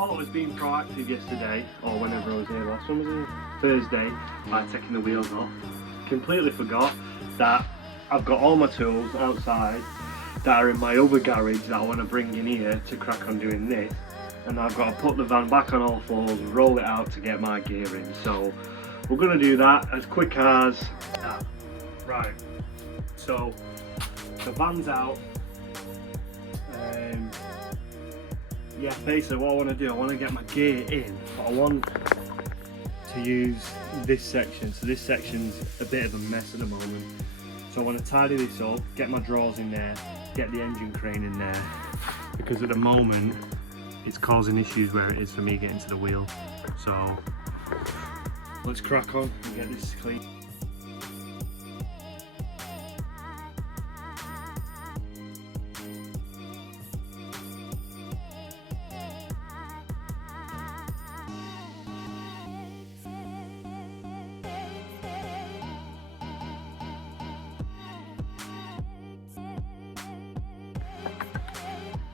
thought I was being proactive yesterday, or whenever I was here last, when was it? Thursday, by taking the wheels off. Completely forgot that I've got all my tools outside that are in my other garage that I want to bring in here to crack on doing this. And I've got to put the van back on all fours, roll it out to get my gear in. So we're going to do that as quick as that. Right, so the van's out. Yeah, basically what I want to do, I want to get my gear in, but I want to use this section. So this section's a bit of a mess at the moment. So I want to tidy this up, get my drawers in there, get the engine crane in there, because at the moment it's causing issues where it is for me getting to the wheel. So let's crack on and get this clean.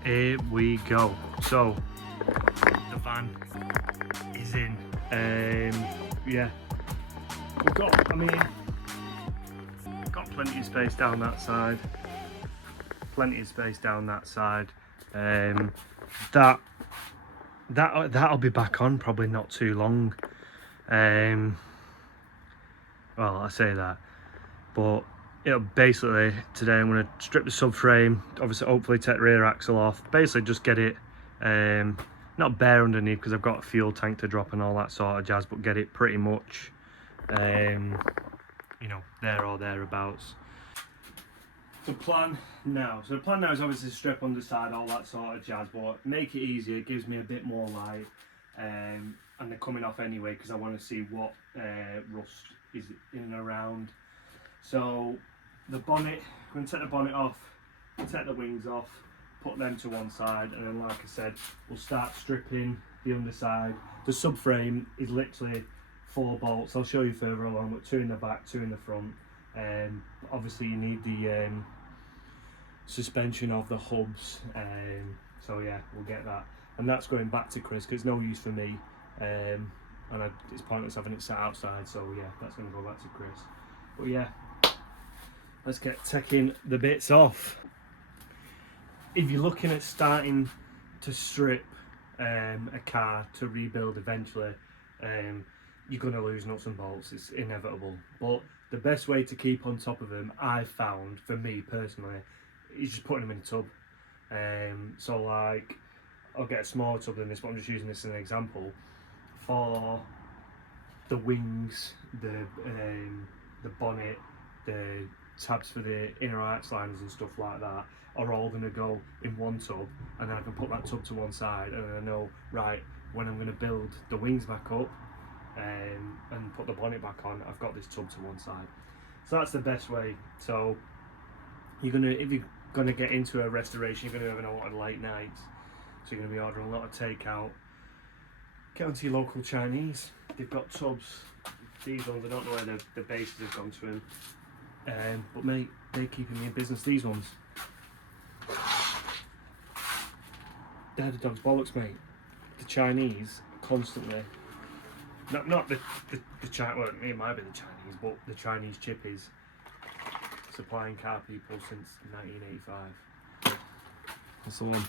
Here we go. So the van is in. Yeah, we've got, I mean, got plenty of space down that side. Plenty of space down that side. That'll be back on probably not too long. Well, I say that, but it'll basically, today I'm going to strip the subframe, obviously hopefully take the rear axle off, basically just get it not bare underneath because I've got a fuel tank to drop and all that sort of jazz, but get it pretty much you know, there or thereabouts. The plan now is obviously strip underside, all that sort of jazz, but make it easier, it gives me a bit more light, and they're coming off anyway because I want to see what rust is in and around. So the bonnet, I'm going to take the bonnet off, take the wings off, put them to one side, and then like I said, we'll start stripping the underside. The subframe is literally 4 bolts, I'll show you further along, but 2 in the back, 2 in the front. Obviously you need the suspension of the hubs, so yeah, we'll get that. And that's going back to Chris because it's no use for me, and it's pointless having it sat outside, so yeah, that's going to go back to Chris. But yeah, let's get taking the bits off. If you're looking at starting to strip a car to rebuild eventually, you're going to lose nuts and bolts, it's inevitable. But the best way to keep on top of them, I've found, for me personally, is just putting them in a tub. So like, I'll get a smaller tub than this, but I'm just using this as an example. For the wings, the bonnet, the tabs for the inner arch liners and stuff like that are all going to go in one tub, and then I can put that tub to one side, and then I know, right, when I'm going to build the wings back up and put the bonnet back on, I've got this tub to one side. So that's the best way. So if you're gonna get into a restoration, you're gonna have a lot of late nights, so you're gonna be ordering a lot of takeout. Get onto your local Chinese, they've got tubs. These ones, I don't know where the bases have gone to them, but mate, they're keeping me in business. These ones, they're the dog's bollocks, mate. The Chinese constantly, not the Chinese, well, it might be the Chinese, but the Chinese chippies supplying car people since 1985. That's the one.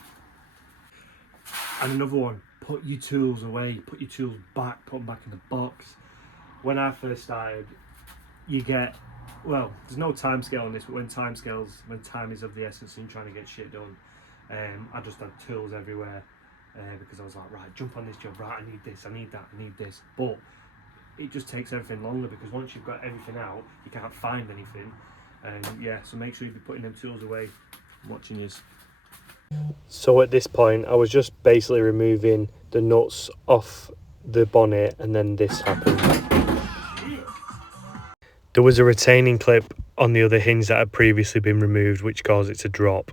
And another one, put your tools away, put your tools back, put them back in the box. When I first started, you get, well, there's no time scale on this, but when time is of the essence and you're trying to get shit done, I just had tools everywhere, because I was like, right, jump on this job, right, I need this, I need that, I need this. But it just takes everything longer, because once you've got everything out, you can't find anything. And yeah, so make sure you're putting them tools away. I'm watching you. So at this point, I was just basically removing the nuts off the bonnet, and then this happened. There was a retaining clip on the other hinge that had previously been removed, which caused it to drop.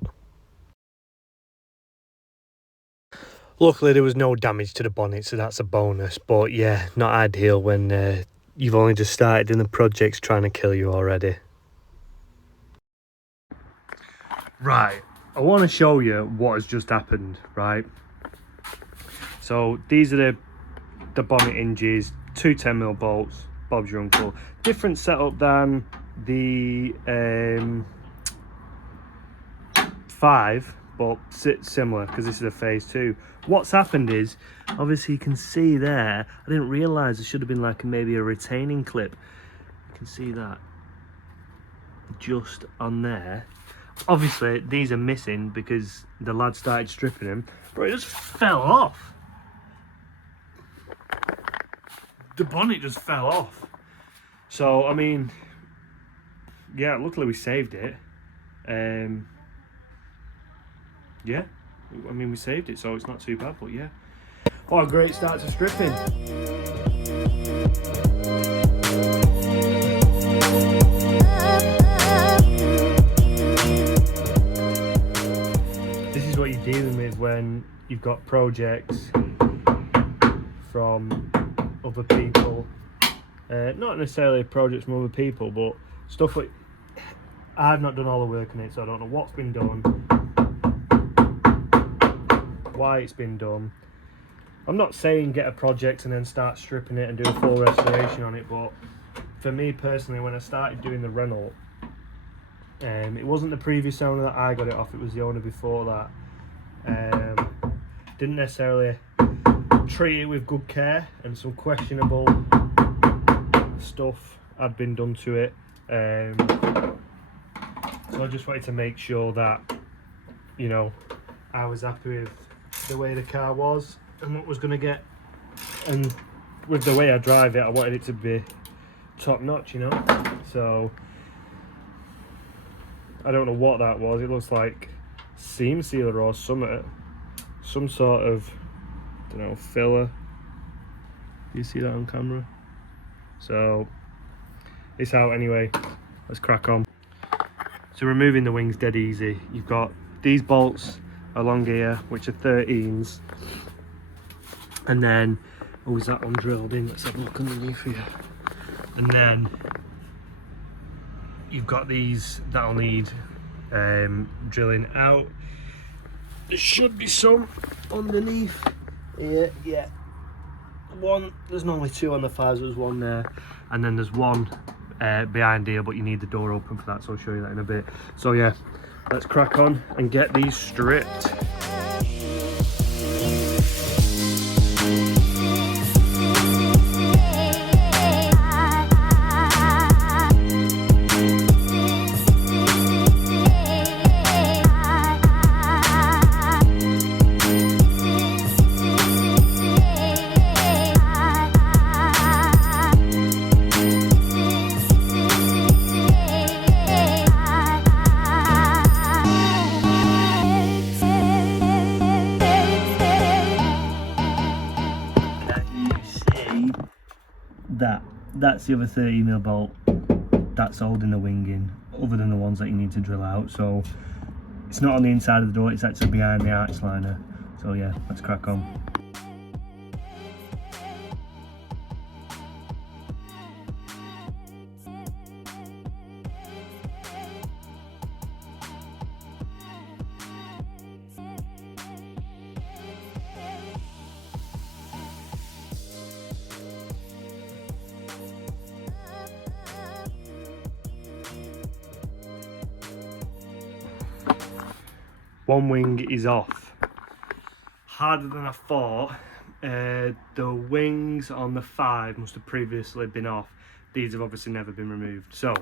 Luckily there was no damage to the bonnet, so that's a bonus, but yeah, not ideal when you've only just started and the project's trying to kill you already. Right, I want to show you what has just happened, right? So these are the bonnet hinges, 2 10mm bolts. Bob's your uncle. Different setup than the 5, but similar, because this is a phase 2. What's happened is, obviously you can see there, I didn't realise there should have been like maybe a retaining clip. You can see that just on there. Obviously these are missing because the lad started stripping them, but it just fell off. The bonnet just fell off. So I mean, yeah, luckily we saved it. Yeah, I mean we saved it, so it's not too bad, but yeah. What a great start to stripping. This is what you're dealing with when you've got projects from other people. Not necessarily projects from other people, but stuff like I've not done all the work on it, so I don't know what's been done, why it's been done. I'm not saying get a project and then start stripping it and do a full restoration on it, but for me personally, when I started doing the Renault, it wasn't the previous owner that I got it off, it was the owner before that. Didn't necessarily treat it with good care, and some questionable stuff had been done to it. So I just wanted to make sure that, you know, I was happy with the way the car was and what was going to get, and with the way I drive it, I wanted it to be top notch, you know. So I don't know what that was. It looks like seam sealer or something, some sort of, I don't know, filler. Do you see that on camera? So it's out anyway. Let's crack on. So removing the wings dead easy. You've got these bolts along here, which are 13s, and then, oh, is that one drilled in? Let's have a look underneath here. And then you've got these that'll need drilling out. There should be some underneath here. Yeah, one, there's normally 2 on the 5s, there's one there, and then there's one behind here, but you need the door open for that, so I'll show you that in a bit. So yeah, let's crack on and get these stripped. That's the other 30mm bolt that's holding the wing in, other than the ones that you need to drill out. So it's not on the inside of the door, it's actually behind the arch liner. So yeah, let's crack on. One wing is off. Harder than I thought. The wings on the 5 must have previously been off. These have obviously never been removed. So,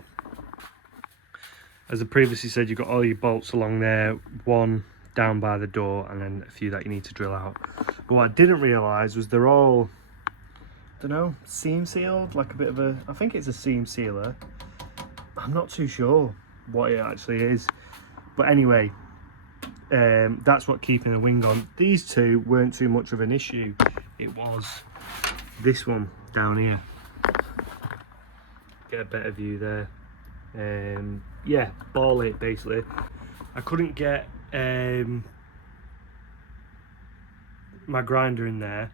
as I previously said, you've got all your bolts along there, one down by the door, and then a few that you need to drill out. But what I didn't realise was they're all, I don't know, seam sealed, like a bit of a, I think it's a seam sealer. I'm not too sure what it actually is. But anyway, that's what keeping the wing on. These two weren't too much of an issue. It was this one down here. Get a better view there. Yeah, ball it basically. I couldn't get my grinder in there.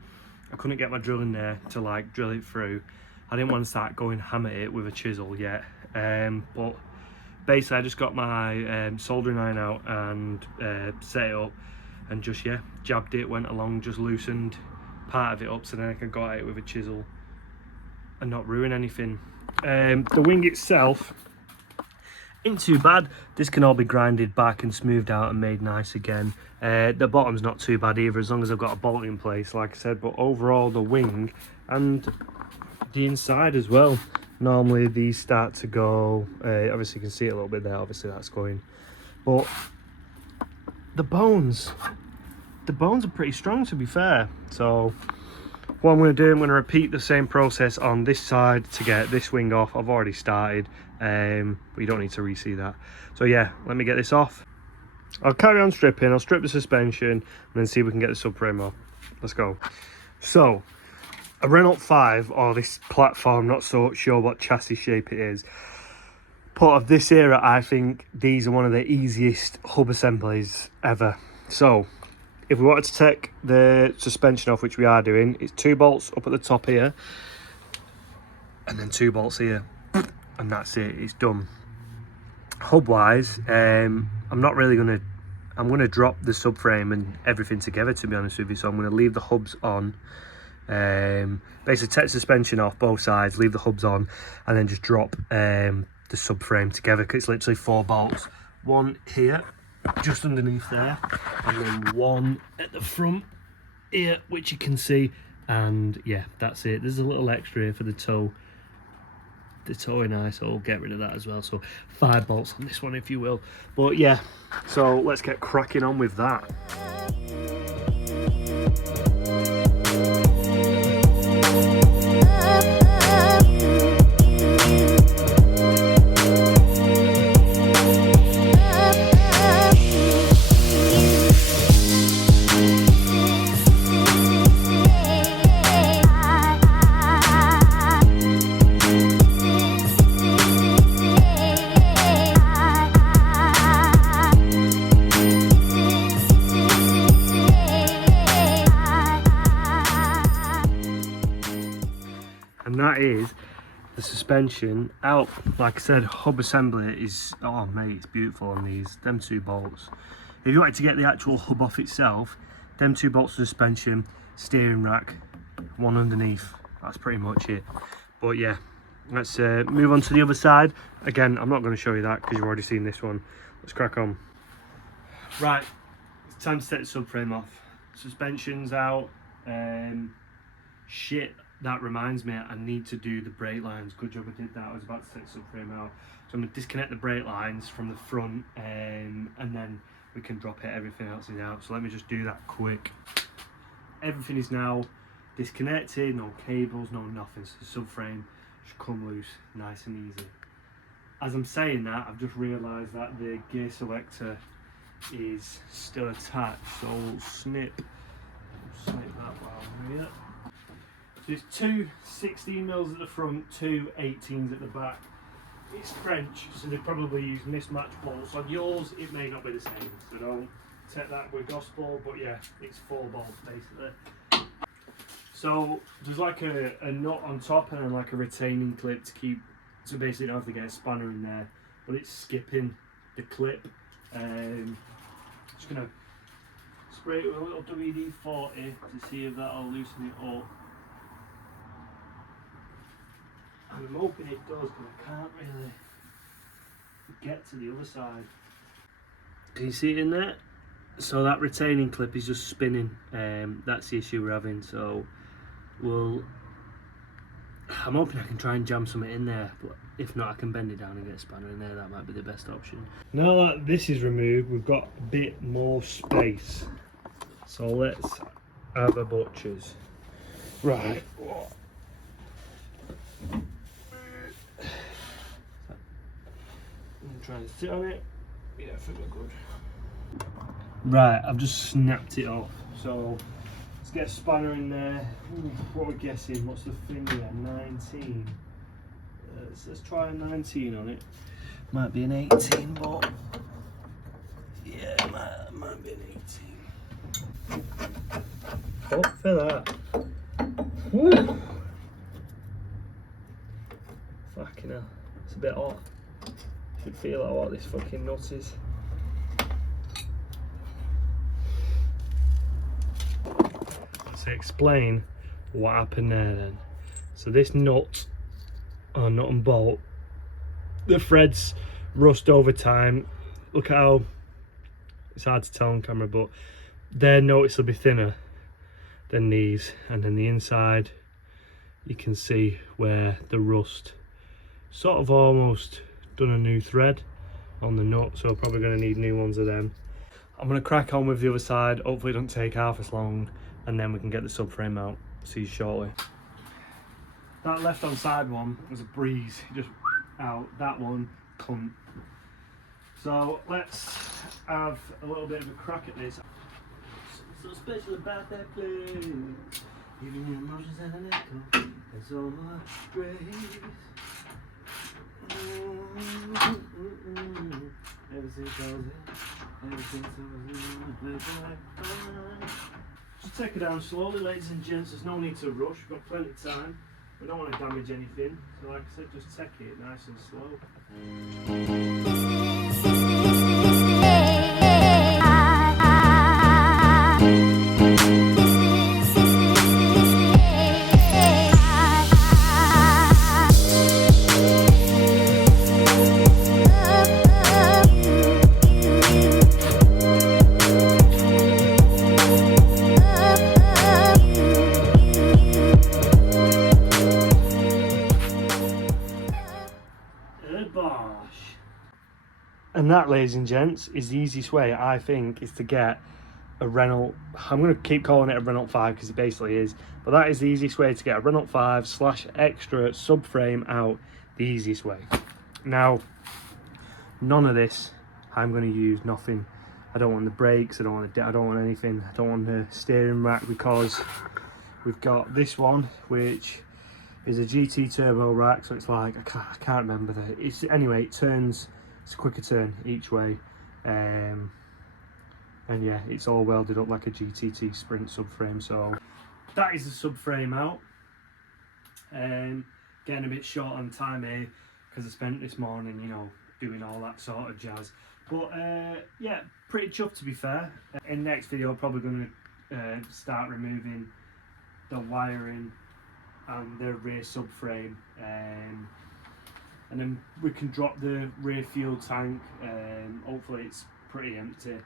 I couldn't get my drill in there to like drill it through. I didn't want to start going hammer it with a chisel yet. But basically I just got my soldering iron out and set it up, and just, yeah, jabbed it, went along, just loosened part of it up so then I can go at it with a chisel and not ruin anything. The wing itself ain't too bad. This can all be grinded back and smoothed out and made nice again. The bottom's not too bad either, as long as I've got a bolt in place, like I said. But overall, the wing and the inside as well, normally these start to go, obviously you can see it a little bit there, obviously that's going, but the bones are pretty strong, to be fair. So what I'm going to do, I'm going to repeat the same process on this side to get this wing off. I've already started, but you don't need to re-see that. So yeah, let me get this off. I'll carry on stripping. I'll strip the suspension and then see if we can get the subframe off. Let's go. So a Renault 5, or this platform, not so sure what chassis shape it is, but of this era, I think these are one of the easiest hub assemblies ever. So if we wanted to take the suspension off, which we are doing, it's 2 bolts up at the top here and then 2 bolts here, and that's it, it's done. Hub wise, I'm not really gonna, I'm gonna drop the subframe and everything together, to be honest with you. So I'm gonna leave the hubs on, basically take the suspension off both sides, leave the hubs on, and then just drop the subframe together, because it's literally 4 bolts, one here just underneath there, and then one at the front here, which you can see, and yeah, that's it. There's a little extra here for the toe, the towing eye, so I'll get rid of that as well. So 5 bolts on this one, if you will. But yeah, so let's get cracking on with that. And that is the suspension out. Like I said, hub assembly is, oh mate, it's beautiful on these, them 2 bolts. If you wanted to get the actual hub off itself, them 2 bolts of suspension, steering rack, one underneath, that's pretty much it. But yeah, let's move on to the other side. Again, I'm not going to show you that because you've already seen this one. Let's crack on. Right, it's time to take the subframe off. Suspension's out. Shit, that reminds me, I need to do the brake lines. Good job I did that. I was about to take the subframe out. So I'm going to disconnect the brake lines from the front, and then we can drop it. Everything else is out. So let me just do that quick. Everything is now disconnected, no cables, no nothing. So the subframe should come loose nice and easy. As I'm saying that, I've just realised that the gear selector is still attached. So we'll snip that while I'm here. There's 2 16mm at the front, 2 18s at the back. It's French, so they probably use mismatched bolts. On yours, it may not be the same, so don't take that with gospel, but yeah, it's 4 bolts basically. So there's like a nut on top and then like a retaining clip to keep, so basically you don't have to get a spanner in there, but it's skipping the clip. Just gonna spray it with a little WD-40 to see if that'll loosen it up. I'm hoping it does, but I can't really get to the other side. Can you see it in there? So that retaining clip is just spinning. That's the issue we're having. So I'm hoping I can try and jam something in there, but if not, I can bend it down and get a spanner in there. That might be the best option. Now that this is removed, we've got a bit more space. So let's have a butcher's. Right. I'm trying to sit on it. Yeah, I think we're good. Right, I've just snapped it off. So let's get a spanner in there. Ooh, what are we guessing? What's the thing there? 19. Let's try a 19 on it. Might be an 18, but yeah, might be an 18. Fuck for that. Woo. Fucking hell, it's a bit hot. Should feel how hot this fucking nut is. to explain what happened there then. So this nut, or nut and bolt, the threads rust over time. Look at how, it's hard to tell on camera, but they're noticeably thinner than these, and then the inside you can see where the rust sort of almost done a new thread on the nut, so probably going to need new ones of them. I'm going to crack on with the other side, hopefully it doesn't take half as long, and then we can get the subframe out. See you shortly. That left on side one was a breeze, it just out. That one couldn't. So let's have a little bit of a crack at this. So special about that place, even your emotions and an echo, there's so much grace. Everything goes in, everything goes in. Just take it down slowly, ladies and gents. There's no need to rush, we've got plenty of time. We don't want to damage anything, so like I said, just take it nice and slow. And that, ladies and gents, is the easiest way, I think, is to get a Renault. I'm going to keep calling it a Renault 5 because it basically is, but that is the easiest way to get a Renault 5/extra subframe out, the easiest way. Now, none of this, I'm going to use nothing. I don't want the brakes, I don't want anything, I don't want the steering rack, because we've got this one, which is a GT turbo rack, so it's like, I can't remember that. It's, anyway, it turns, it's a quicker turn each way, and yeah, it's all welded up like a GTT Sprint subframe. So that is the subframe out. Getting a bit short on time here because I spent this morning, you know, doing all that sort of jazz. But yeah, pretty chuffed, to be fair. In the next video, I'm probably going to start removing the wiring and the rear subframe, and then we can drop the rear fuel tank. Hopefully it's pretty empty.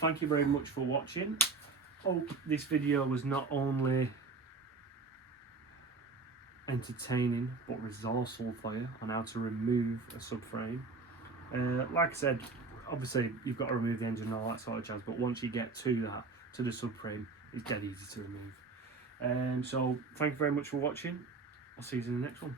Thank you very much for watching. Hope this video was not only entertaining but resourceful for you on how to remove a subframe. Like I said, obviously you've got to remove the engine and all that sort of jazz, but once you get to that, to the subframe, it's dead easy to remove. So thank you very much for watching. I'll see you in the next one.